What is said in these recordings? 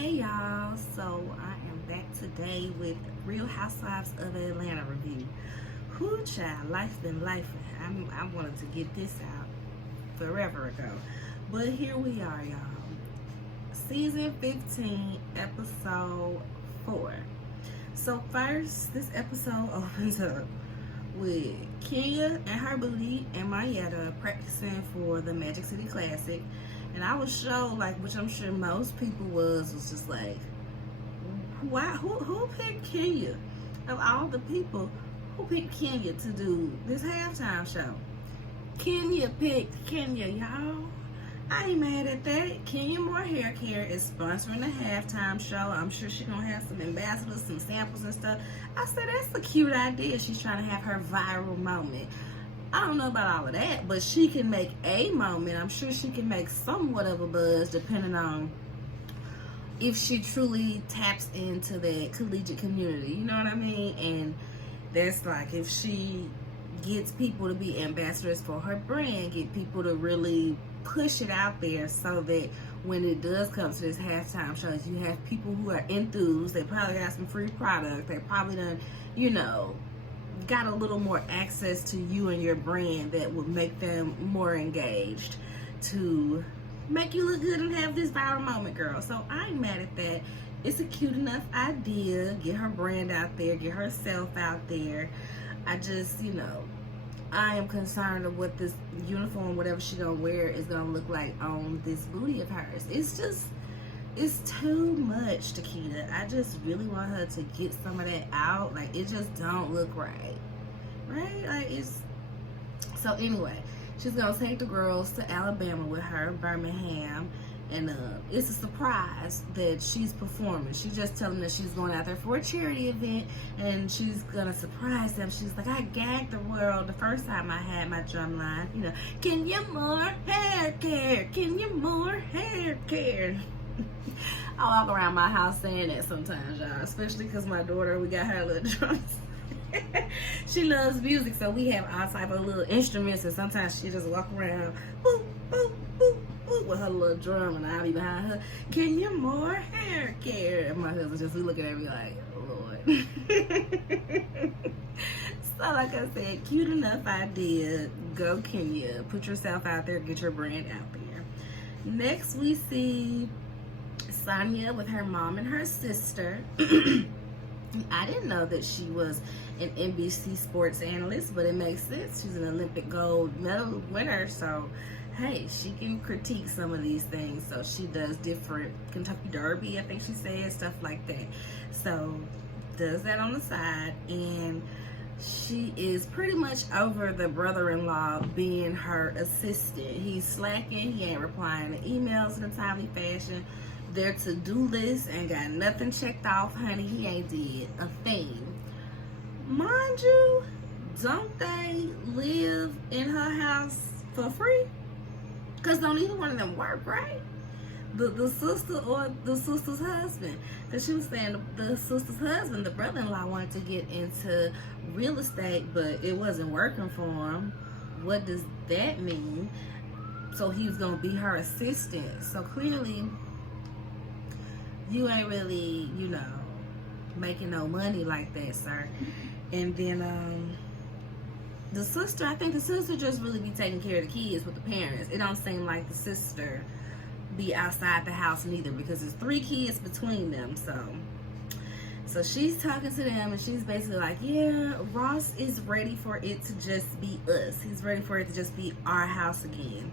Hey y'all, so I am back today with Real Housewives of Atlanta review. Whoo child, life's been life. I wanted to get this out forever ago. But here we are, y'all. Season 15, episode 4. So first, this episode opens up with Kenya and her booty and Marietta practicing for the Magic City Classic. And I was shown, like, which I'm sure most people was just like, why? Who picked Kenya? Of all the people, who picked Kenya to do this halftime show? Kenya picked Kenya, y'all. I ain't mad at that. Kenya Moore Hair Care is sponsoring the halftime show. I'm sure she's gonna have some ambassadors, some samples and stuff. I said that's a cute idea. She's trying to have her viral moment. I don't know about all of that, but she can make a moment. I'm sure she can make somewhat of a buzz depending on if she truly taps into that collegiate community. You know what I mean? And that's like if she gets people to be ambassadors for her brand, get people to really push it out there so that when it does come to this halftime show, you have people who are enthused. They probably got some free product. They probably done, got a little more access to you and your brand that would make them more engaged to make you look good and have this viral moment, girl. So I ain't mad at that. It's a cute enough idea. Get her brand out there, get herself out there. I just, I am concerned of what this uniform, whatever she gonna wear, is gonna look like on this booty of hers. It's too much, Takeda. I just really want her to get some of that out. Like, it just don't look right. Right? Like, so anyway, she's gonna take the girls to Alabama with her, Birmingham, and it's a surprise that she's performing. She's just telling them that she's going out there for a charity event, and she's gonna surprise them. She's like, I gagged the world the first time I had my drum line. Kenya Moore Hair Care, Kenya Moore Hair Care. I walk around my house saying that sometimes, y'all, especially because my daughter, we got her little drums. She loves music, so we have all type of little instruments, and sometimes she just walk around boop, boop, boop, boop, with her little drum, and I'll be behind her. Kenya Moore Hair Care. And my husband just looking at me like, oh, Lord. So like I said, cute enough idea. Go Kenya. Put yourself out there. Get your brand out there. Next we see Sonia with her mom and her sister. I didn't know that she was an NBC sports analyst, but it makes sense. She's an Olympic gold medal winner, so hey, she can critique some of these things. So she does different Kentucky Derby, I think she said, stuff like that. So does that on the side, and she is pretty much over the brother-in-law being her assistant. He's slacking, he ain't replying to emails in a timely fashion. Their to-do list ain't got nothing checked off, honey. He ain't did a thing. Mind you, don't they live in her house for free? Because don't either one of them work, right? The sister or the sister's husband. Because she was saying the sister's husband, the brother-in-law, wanted to get into real estate, but it wasn't working for him. What does that mean? So he was going to be her assistant. So clearly, you ain't really, making no money like that, sir. And then the sister, I think the sister just really be taking care of the kids with the parents. It don't seem like the sister be outside the house neither, because there's 3 kids between them. So she's talking to them, and she's basically like, yeah, Ross is ready for it to just be us. He's ready for it to just be our house again.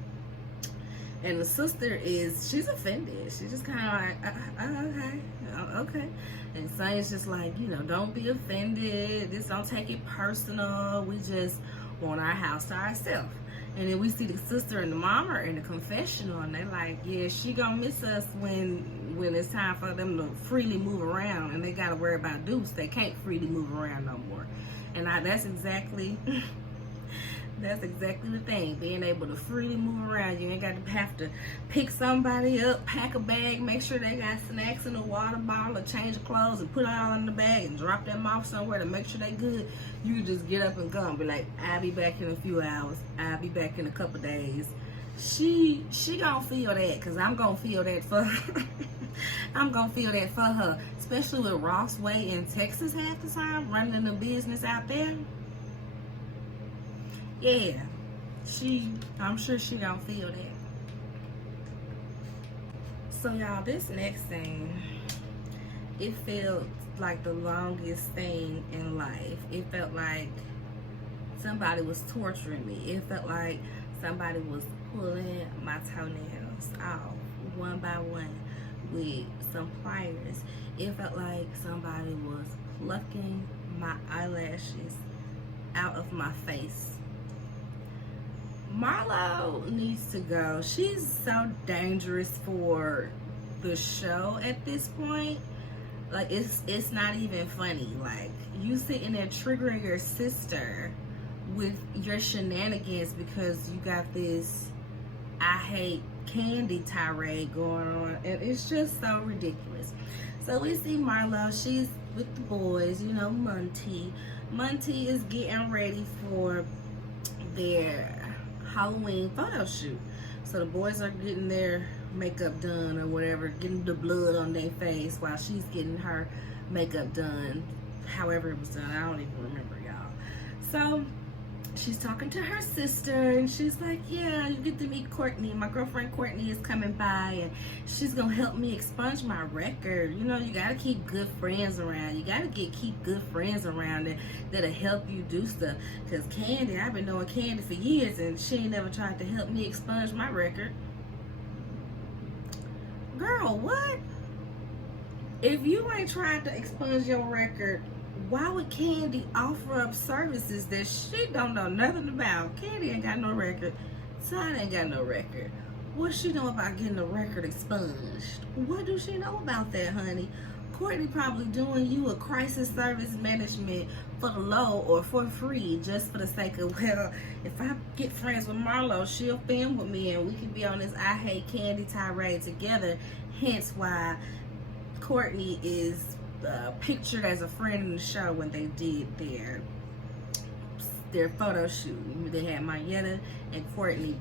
And the sister she's offended. She's just kind of like, okay. And Sonia's just like, don't be offended. Just don't take it personal. We just want our house to ourselves. And then we see the sister and the mama are in the confessional, and they're like, yeah, she gonna miss us when it's time for them to freely move around, and they gotta worry about Deuce. They can't freely move around no more. And that's exactly the thing, being able to freely move around. You ain't got to have to pick somebody up, pack a bag, make sure they got snacks in a water bottle, or change of clothes and put it all in the bag and drop them off somewhere to make sure they good. You just get up and go and be like, I'll be back in a few hours. I'll be back in a couple days. She gonna feel that, because I'm gonna feel that for I'm gonna feel that for her, especially with Ross Way in Texas half the time, running the business out there. Yeah, I'm sure she gonna feel that. So y'all, this next thing, it felt like the longest thing in life. It felt like somebody was torturing me. It felt like somebody was pulling my toenails off one by one with some pliers. It felt like somebody was plucking my eyelashes out of my face. Marlo needs to go. She's so dangerous for the show at this point. Like, it's not even funny. Like, you sitting there triggering your sister with your shenanigans because you got this I hate Candy tirade going on, and it's just so ridiculous. So we see Marlo, she's with the boys, you know, Monty is getting ready for their Halloween photo shoot. So the boys are getting their makeup done or whatever, getting the blood on their face while she's getting her makeup done, however it was done. I don't even remember, y'all. So she's talking to her sister, and she's like, yeah, you get to meet Courtney. My girlfriend Courtney is coming by, and she's gonna help me expunge my record. You know, you gotta keep good friends around. You gotta keep good friends around that'll help you do stuff. Because Candy, I've been knowing Candy for years, and she ain't never tried to help me expunge my record. Girl, what? If you ain't tried to expunge your record, why would Candy offer up services that she don't know nothing about? Candy ain't got no record. Todd ain't got no record. What she know about getting the record expunged? What do she know about that, honey? Courtney probably doing you a crisis service management for the low or for free, just for the sake of, well, if I get friends with Marlo, she'll film with me and we can be on this I hate Candy tirade together. Hence why Courtney is pictured as a friend in the show when they did their photo shoot. They had Marietta and Courtney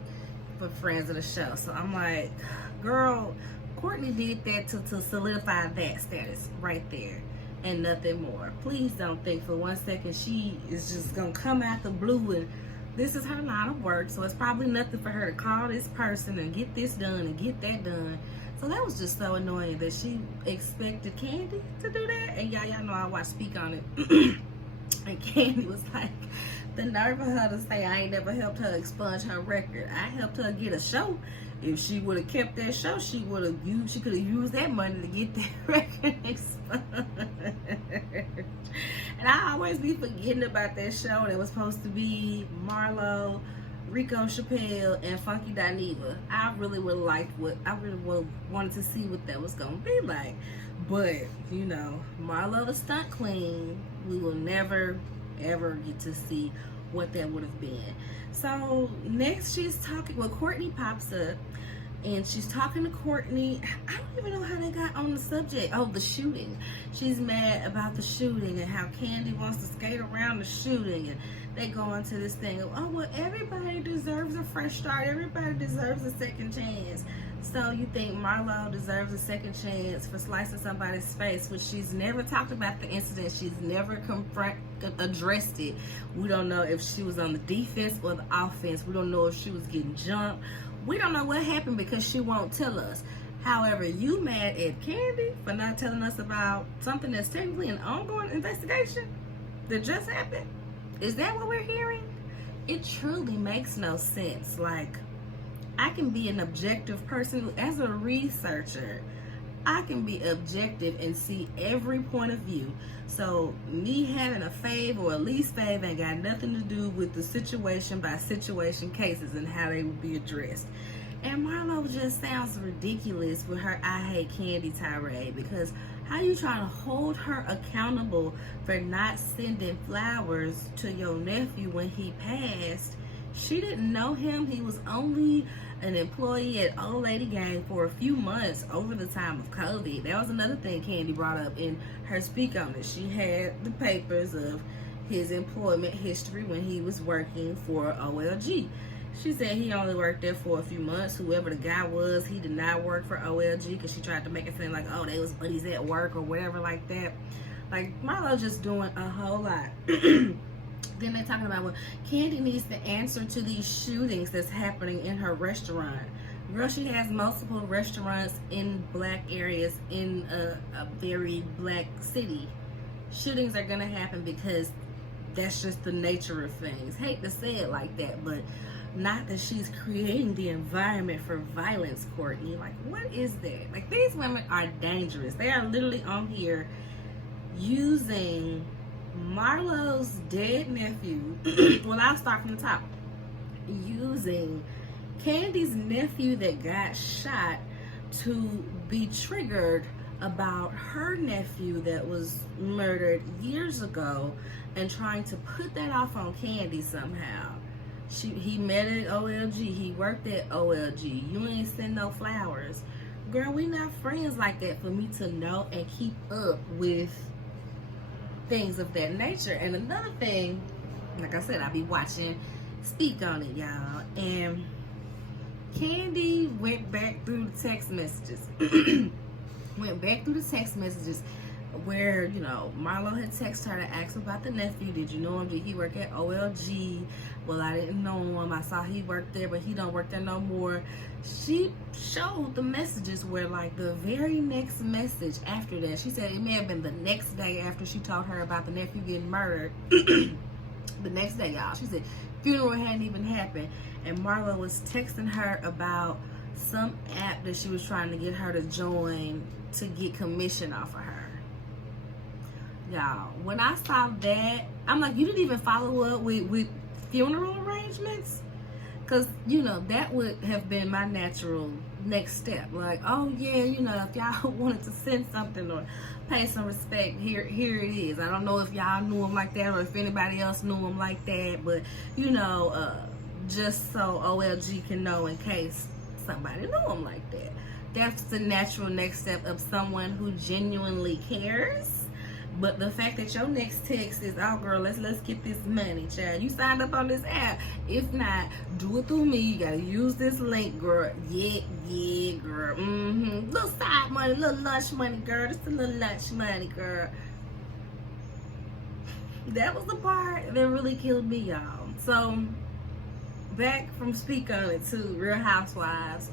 for friends of the show. So I'm like, girl, Courtney did that to solidify that status right there and nothing more. Please don't think for 1 second she is just gonna come out the blue and this is her line of work, so it's probably nothing for her to call this person and get this done and get that done. So that was just so annoying that she expected Candy to do that. And y'all know I watched Speak on It. And Candy was like, the nerve of her to say I ain't never helped her expunge her record. I helped her get a show. If she would have kept that show, she could have used that money to get that record expunged. And I always be forgetting about that show that was supposed to be Marlo, Rico Chappelle, and Funky Dineva. I really would wanted to see what that was gonna be like. But, you know, Marlo the stunt queen, we will never ever get to see what that would have been. So next she's talking, well, Courtney pops up and she's talking to Courtney. I don't even know how they got on the subject. Oh, the shooting. She's mad about the shooting and how Candy wants to skate around the shooting, and they go into this thing of, oh, well, everybody deserves a fresh start. Everybody deserves a second chance. So you think Marlo deserves a second chance for slicing somebody's face, which she's never talked about the incident. She's never addressed it. We don't know if she was on the defense or the offense. We don't know if she was getting jumped. We don't know what happened because she won't tell us. However, you mad at Candy for not telling us about something that's technically an ongoing investigation that just happened? Is that what we're hearing? It truly makes no sense. Like, I can be an objective person. As a researcher, I can be objective and see every point of view. So me having a fave or a least fave ain't got nothing to do with the situation by situation cases and how they would be addressed. And Marlo just sounds ridiculous with her I hate Candy tirade, because how you trying to hold her accountable for not sending flowers to your nephew when he passed? She didn't know him. He was only an employee at Old Lady Gang for a few months over the time of COVID. That was another thing Candy brought up in her Speak on It. She had the papers of his employment history when he was working for OLG. She said he only worked there for a few months. Whoever the guy was, he did not work for OLG, because she tried to make it seem like, oh, they was buddies at work or whatever like that. Like, Marlo just doing a whole lot. Then they're talking about, well, Kandi needs to answer to these shootings that's happening in her restaurant. Girl, she has multiple restaurants in black areas in a very black city. Shootings are going to happen because that's just the nature of things. Hate to say it like that, but not that she's creating the environment for violence, Courtney. Like, what is that? Like, these women are dangerous. They are literally on here using Marlo's dead nephew. Well, I'll start from the top. Using Kandi's nephew that got shot to be triggered about her nephew that was murdered years ago, and trying to put that off on Kandi somehow. He met at OLG. He worked at OLG. You ain't send no flowers. Girl, we not friends like that for me to know and keep up with things of that nature. And another thing, like I said, I be watching Speak on It, y'all. And Kandi went back through the text messages. Where, you know, Marlo had texted her to ask about the nephew. Did you know him? Did he work at OLG? Well, I didn't know him. I saw he worked there, but he don't work there no more. She showed the messages where, like, the very next message after that, she said it may have been the next day after she told her about the nephew getting murdered. The next day, y'all, she said funeral hadn't even happened, and Marlo was texting her about some app that she was trying to get her to join to get commission off of her. Y'all, when I saw that, I'm like, you didn't even follow up with funeral arrangements? Because, you know, that would have been my natural next step. Like, oh yeah, you know, if y'all wanted to send something or pay some respect, here it is. I don't know if y'all knew him like that or if anybody else knew him like that, but, you know, just so OLG can know in case somebody knew him like that. That's the natural next step of someone who genuinely cares. But the fact that your next text is, oh girl, let's get this money, child. You signed up on this app. If not, do it through me. You gotta use this link, girl. Yeah, girl. Little side money, little lunch money, girl. Just a little lunch money, girl. That was the part that really killed me, y'all. So, back from Speak on It to Real Housewives.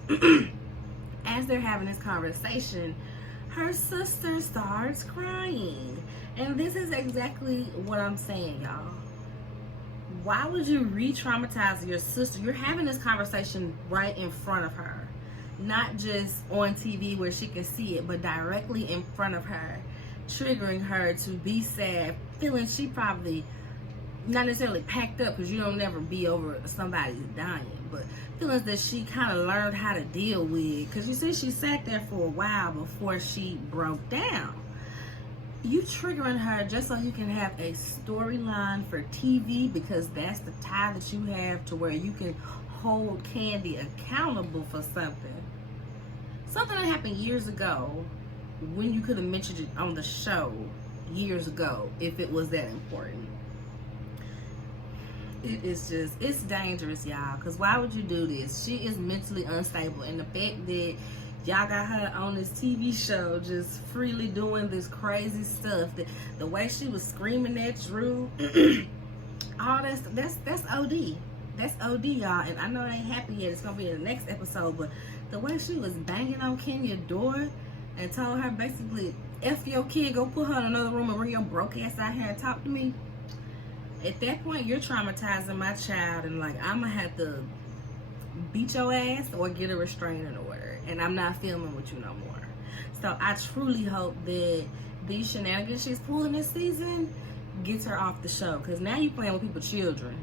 As they're having this conversation, her sister starts crying. And this is exactly what I'm saying, y'all. Why would you re-traumatize your sister? You're having this conversation right in front of her. Not just on TV where she can see it, but directly in front of her. Triggering her to be sad. Feeling she probably not necessarily packed up, because you don't never be over somebody dying. But feelings that she kind of learned how to deal with. Because you see, she sat there for a while before she broke down. You triggering her just so you can have a storyline for TV, because that's the tie that you have to where you can hold Kandi accountable for something. Something that happened years ago when you could have mentioned it on the show years ago if it was that important. It is just, it's dangerous, y'all, because why would you do this? She is mentally unstable, and the fact that y'all got her on this TV show just freely doing this crazy stuff, the way she was screaming at Drew, all that's OD. That's OD, y'all. And I know it ain't happy yet. It's gonna be in the next episode, but the way she was banging on Kenya's door and told her basically, F your kid, go put her in another room and bring your broke ass out here and talk to me. At that point, you're traumatizing my child, and like, I'm gonna have to beat your ass or get a restraining order, and I'm not filming with you no more. So I truly hope that these shenanigans she's pulling this season gets her off the show, because now you playing with people's children.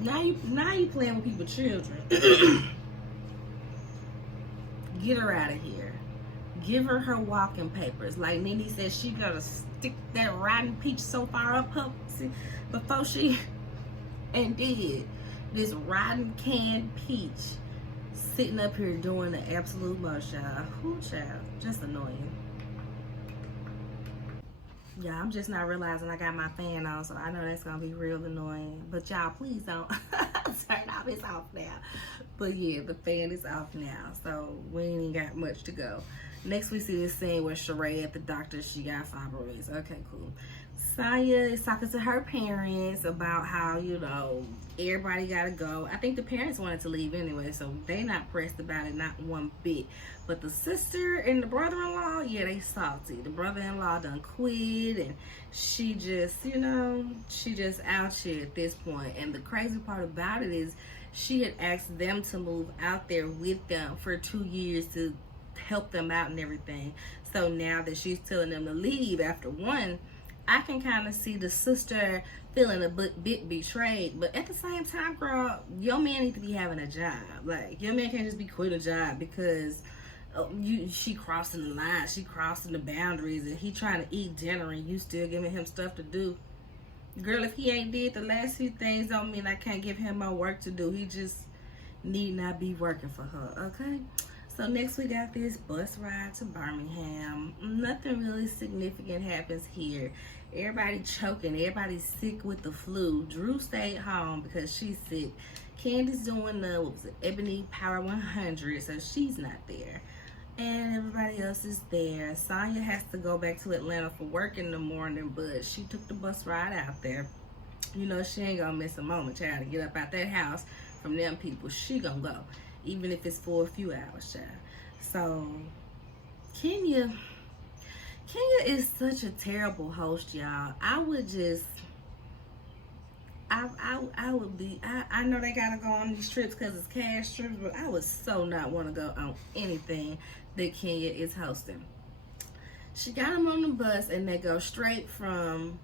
Now you playing with people's children. Get her out of here. Give her walking papers. Like Nene said, she gotta stick that rotten peach so far up her before she and did. This rotten canned peach sitting up here doing the absolute most, y'all. Who, child? Just annoying. Yeah, I'm just not realizing I got my fan on, so I know that's gonna be real annoying. But y'all, please don't turned off. It's off now. But yeah, the fan is off now. So we ain't got much to go. Next we see this scene where Sheree at the doctor, she got fibroids. Okay, cool. Saya is talking to her parents about how, you know, everybody gotta go. I think the parents wanted to leave anyway, so they not pressed about it, not one bit. But the sister and the brother-in-law, yeah, they salty. The brother-in-law done quit, and she just, you know, she just out here at this point. And the crazy part about it is she had asked them to move out there with them for 2 years to help them out and everything. So now that she's telling them to leave after one, I can kind of see the sister feeling a bit betrayed. But at the same time, girl, your man needs to be having a job. Like, your man can't just be quit a job because she crossing the line, she crossing the boundaries, and he trying to eat dinner and you still giving him stuff to do. Girl, if he ain't did the last few things, don't mean I can't give him more work to do. He just need not be working for her, okay? So next we got this bus ride to Birmingham. Nothing really significant happens here. Everybody choking, everybody's sick with the flu. Drew stayed home because she's sick. Candy's doing the, what was it, Ebony Power 100, so she's not there. And everybody else is there. Sonya has to go back to Atlanta for work in the morning, but she took the bus ride out there. You know, she ain't gonna miss a moment, child, to get up out that house from them people. She gonna go, even if it's for a few hours, child. So, Kenya is such a terrible host, y'all. I would just, I would be, I know they gotta go on these trips because it's cash trips, but I would so not want to go on anything that Kenya is hosting. She got them on the bus and they go straight from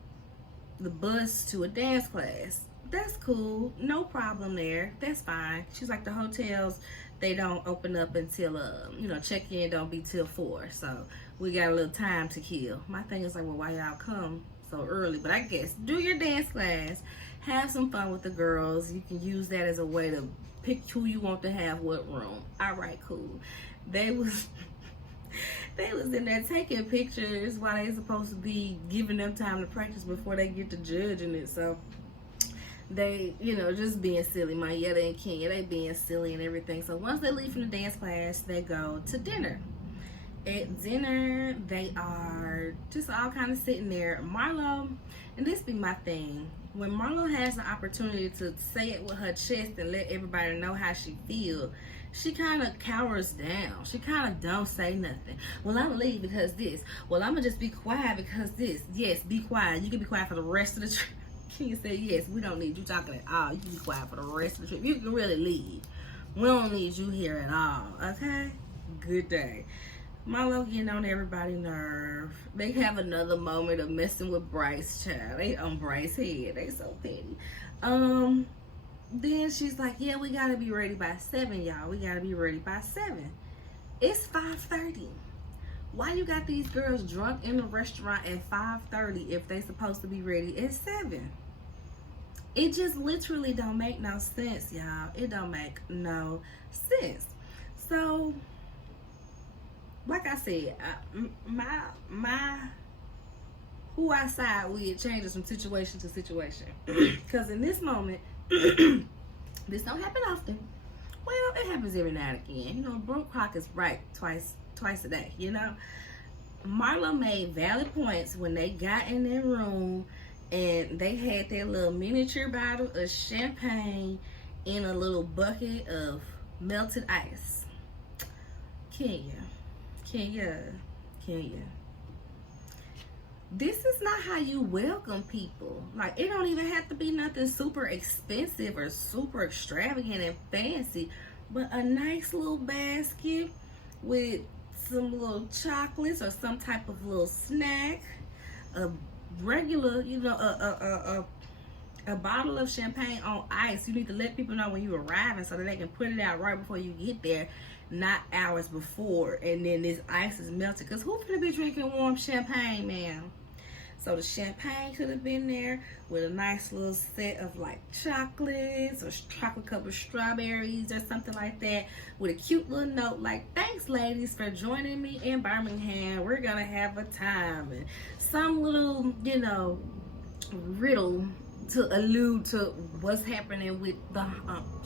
the bus to a dance class. That's cool, no problem there, that's fine. She's like, the hotels, they don't open up until you know, check-in don't be till 4, so we got a little time to kill. My thing is like, well, why y'all come so early? But I guess do your dance class, have some fun with the girls. You can use that as a way to pick who you want to have what room. All right, cool. They was in there taking pictures while they supposed to be giving them time to practice before they get to judging it. So they, you know, just being silly. Mayetta and Kenya, they being silly and everything. So once they leave from the dance class, they go to dinner. At dinner, they are just all kind of sitting there. Marlo, and this be my thing, when Marlo has the opportunity to say it with her chest and let everybody know how she feels, she kind of cowers down. She kind of don't say nothing. Well, I'm gonna leave because this. Well, I'm gonna just be quiet because this. Yes, be quiet. You can be quiet for the rest of the trip. Kenya said, yes, we don't need you talking at all. You can be quiet for the rest of the trip. You can really leave. We don't need you here at all, okay? Good day. Marlo getting on everybody's nerve. They have another moment of messing with Bryce, child. They on Bryce's head. They so petty. Then she's like, yeah, we gotta be ready by 7, y'all. We gotta be ready by 7. It's 5:30. Why you got these girls drunk in the restaurant at 5:30 if they supposed to be ready at 7? It just literally don't make no sense, y'all. It don't make no sense. So, like I said, my who I side with changes from situation to situation. Because in this moment, this don't happen often. Well, it happens every now and again. You know, broke clock is right twice a day, you know. Marlo made valid points when they got in their room and they had their little miniature bottle of champagne in a little bucket of melted ice. Kenya. This is not how you welcome people. Like, it don't even have to be nothing super expensive or super extravagant and fancy, but a nice little basket with some little chocolates or some type of little snack, a regular, you know, a bottle of champagne on ice. You need to let people know when you arriving so that they can put it out right before you get there, not hours before, and then this ice is melted. Because who's gonna be drinking warm champagne, man? So the champagne could have been there with a nice little set of like chocolates or chocolate covered strawberries or something like that, with a cute little note like, thanks ladies for joining me in Birmingham, we're gonna have a time, and some little, you know, riddle to allude to what's happening with the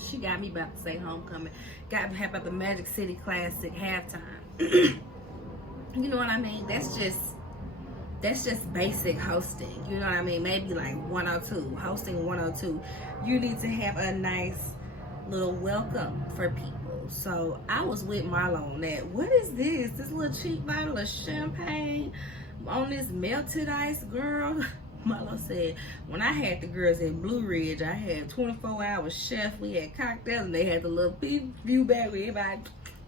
she got me about to say homecoming, got me about the Magic City Classic halftime. You know what I mean? That's just basic hosting. You know what I mean? Maybe like 102, hosting 102. You need to have a nice little welcome for people. So I was with Marlo on that. What is this? This little cheap bottle of champagne on this melted ice, girl? Marlo said, when I had the girls at Blue Ridge, I had 24-hour chef. We had cocktails, and they had the little view bag with everybody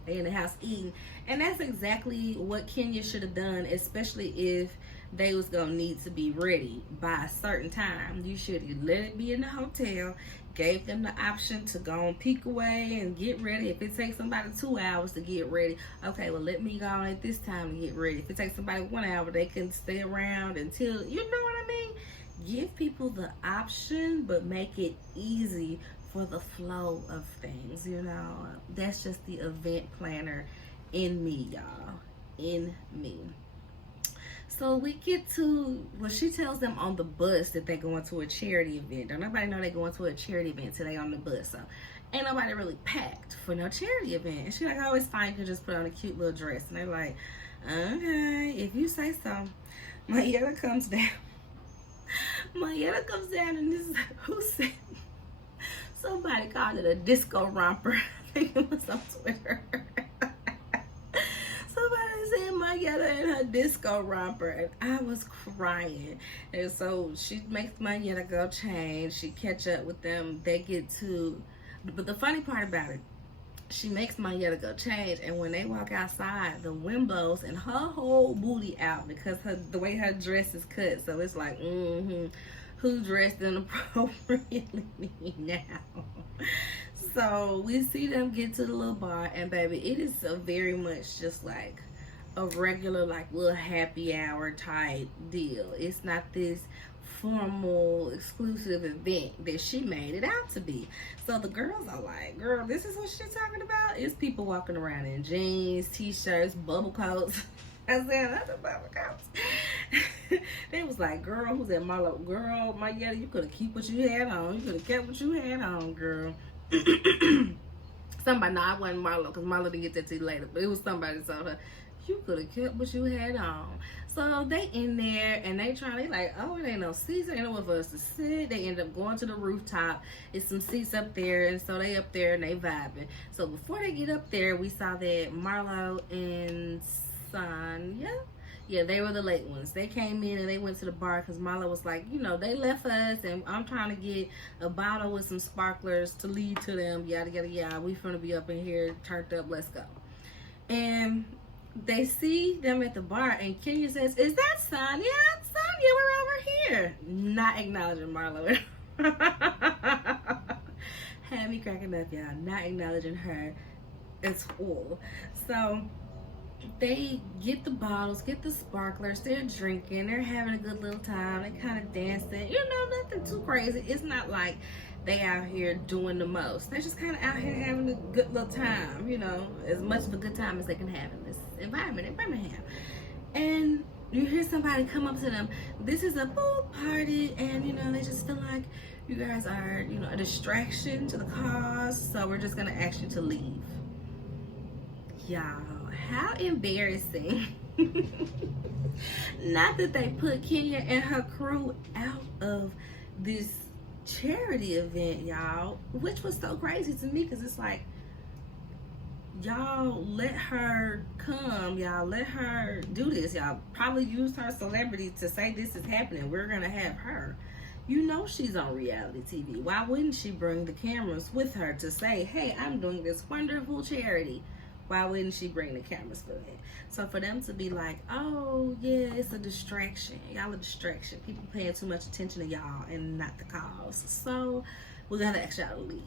in the house eating. And that's exactly what Kenya should have done, especially if they was gonna need to be ready by a certain time. You should have let it be in the hotel, gave them the option to go and peek away and get ready. If it takes somebody 2 hours to get ready, okay, well, let me go on at this time to get ready. If it takes somebody 1 hour, they can stay around until, you know what I mean? Give people the option, but make it easy for the flow of things, you know? That's just the event planner in me, y'all. In me. So we get to, well, she tells them on the bus that they're going to a charity event. Don't nobody know they're going to a charity event today on the bus. So ain't nobody really packed for no charity event. And she's like, oh, it's fine. You can just put on a cute little dress. And they're like, okay, if you say so. Mayetta comes down. Mayetta comes down, and this is, who said, somebody called it a disco romper. I think it was on Twitter. Mayetta and her disco romper, and I was crying. And so she makes Mayetta go change. She catch up with them. They get to, but the funny part about it, she makes Mayetta go change, and when they walk outside, the wind blows and her whole booty out because the way her dress is cut. So it's like, who dressed inappropriately now? So we see them get to the little bar, and baby, it is a very much just like a regular like little happy hour type deal. It's not this formal exclusive event that she made it out to be. So the girls are like, girl, this is what she's talking about? It's people walking around in jeans, t-shirts, bubble coats. I said, not the bubble coats. They was like, girl, who's that Marlo? Girl, Mayetta, you could have kept what you had on. You could have kept what you had on, girl. Somebody, no, I wasn't Marlo, because Marlo didn't get that to you later, but it was somebody that told her, you could have kept what you had on. So they in there, and they like, oh, it ain't no seats, ain't nowhere for us to sit. They end up going to the rooftop. It's some seats up there, and so they up there and they vibing. So before they get up there, we saw that Marlo and Sonya, yeah, they were the late ones. They came in and they went to the bar because Marlo was like, you know, they left us, and I'm trying to get a bottle with some sparklers to lead to them, yada, yada, yada. We finna be up in here, turned up, let's go. And they see them at the bar, and Kenya says, is that Sonya? Sonya, we're over here. Not acknowledging Marlo. Had me cracking up, y'all. Not acknowledging her at all. So they get the bottles, get the sparklers, they're drinking, they're having a good little time, they kind of dancing, you know, nothing too crazy. It's not like they out here doing the most. They're just kind of out here having a good little time, you know, as much of a good time as they can have in this environment in Birmingham. And you hear somebody come up to them, this is a pool party, and you know, they just feel like you guys are, you know, a distraction to the cause, so we're just gonna ask you to leave. Y'all, how embarrassing. Not that they put Kenya and her crew out of this charity event, y'all, which was so crazy to me, because it's like, y'all let her come, y'all let her do this, y'all probably used her celebrity to say this is happening, we're gonna have her. You know she's on reality TV. Why wouldn't she bring the cameras with her to say, hey, I'm doing this wonderful charity? Why wouldn't she bring the cameras for that? So for them to be like, oh yeah, it's a distraction, y'all a distraction, people paying too much attention to y'all and not the cause, so we gotta ask y'all to leave.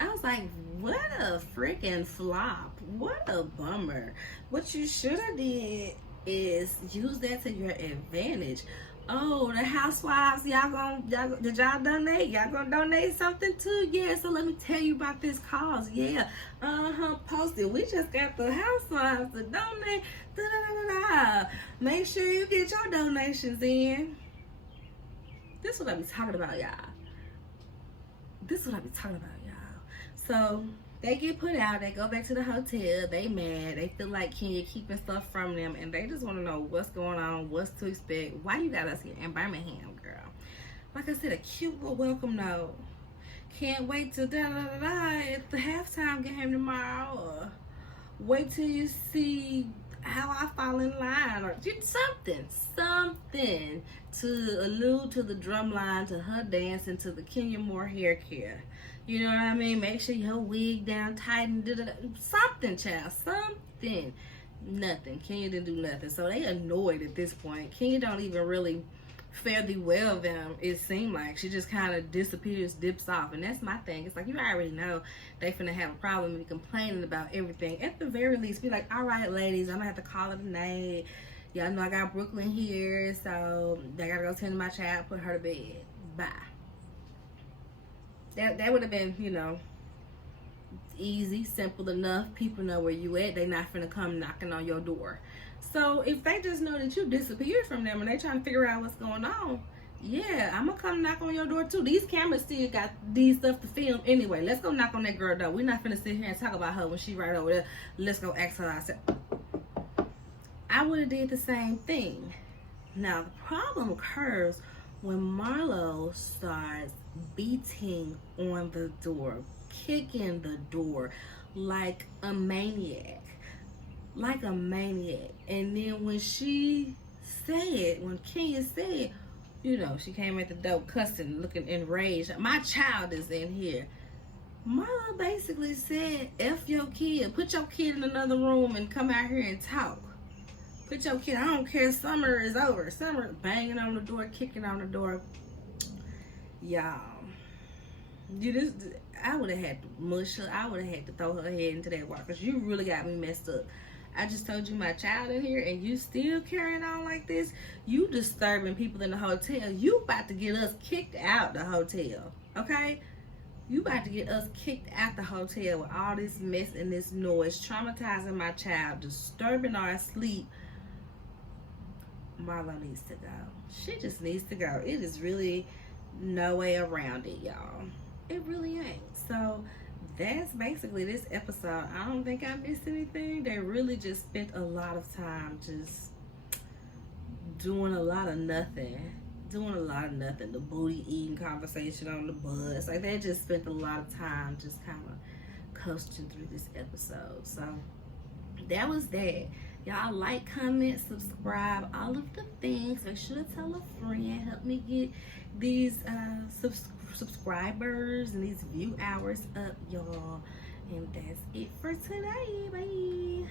I was like, what a freaking flop. What a bummer. What you should have did is use that to your advantage. Oh, the Housewives, did y'all donate? Y'all gonna donate something too? Yeah, so let me tell you about this cause. Yeah, post it. We just got the Housewives to donate. Da-da-da-da-da. Make sure you get your donations in. This is what I be talking about, y'all. This is what I be talking about, y'all. So they get put out, they go back to the hotel, they mad, they feel like Kenya keeping stuff from them, and they just want to know what's going on, what's to expect, why you got us here in Birmingham, girl. Like I said, a cute little welcome note. Can't wait till at the halftime game tomorrow, or wait till you see how I fall in line, or something to allude to the drum line, to her dancing to the Kenya Moore hair care. You know what I mean? Make sure your wig down tight and something, child, something. Nothing. Kenya didn't do nothing. So they annoyed at this point. Kenya don't even really fare thee well them, it seemed like. She just kind of disappears, dips off. And that's my thing. It's like, you already know they finna have a problem and be complaining about everything. At the very least, be like, all right, ladies, I'm gonna have to call it a night. Y'all know I got Brooklyn here, so I gotta go tend to my child, put her to bed. Bye. That would have been, you know, easy, simple enough. People know where you at. They not finna come knocking on your door. So if they just know that you disappeared from them and they trying to figure out what's going on, yeah, I'm gonna come knock on your door too. These cameras still got these stuff to film anyway. Let's go knock on that girl door. We're not finna sit here and talk about her when she right over there. Let's go ask her ourselves. I would have did the same thing. Now the problem occurs when Marlo starts beating on the door, kicking the door like a maniac. Like a maniac. And then when Kenya said, you know, she came at the door cussing, looking enraged, my child is in here. Marlo basically said, F your kid, put your kid in another room and come out here and talk. Put your kid, I don't care, summer is over. Summer banging on the door, kicking on the door. Y'all, I would have had to mush her. I would have had to throw her head into that water, because you really got me messed up. I just told you my child in here and you still carrying on like this. You disturbing people in the hotel. You about to get us kicked out the hotel, okay? You about to get us kicked out the hotel with all this mess and this noise, traumatizing my child, disturbing our sleep. Marlo needs to go. She just needs to go. It is really no way around it, y'all. It really ain't. So that's basically this episode. I don't think I missed anything. They really just spent a lot of time just doing a lot of nothing. The booty eating conversation on the bus. Like, they just spent a lot of time just kind of coasting through this episode. So that was that. Y'all like, comment, subscribe, all of the things. Make sure to tell a friend. Help me get these subscribers and these view hours up, y'all. And that's it for today. Bye.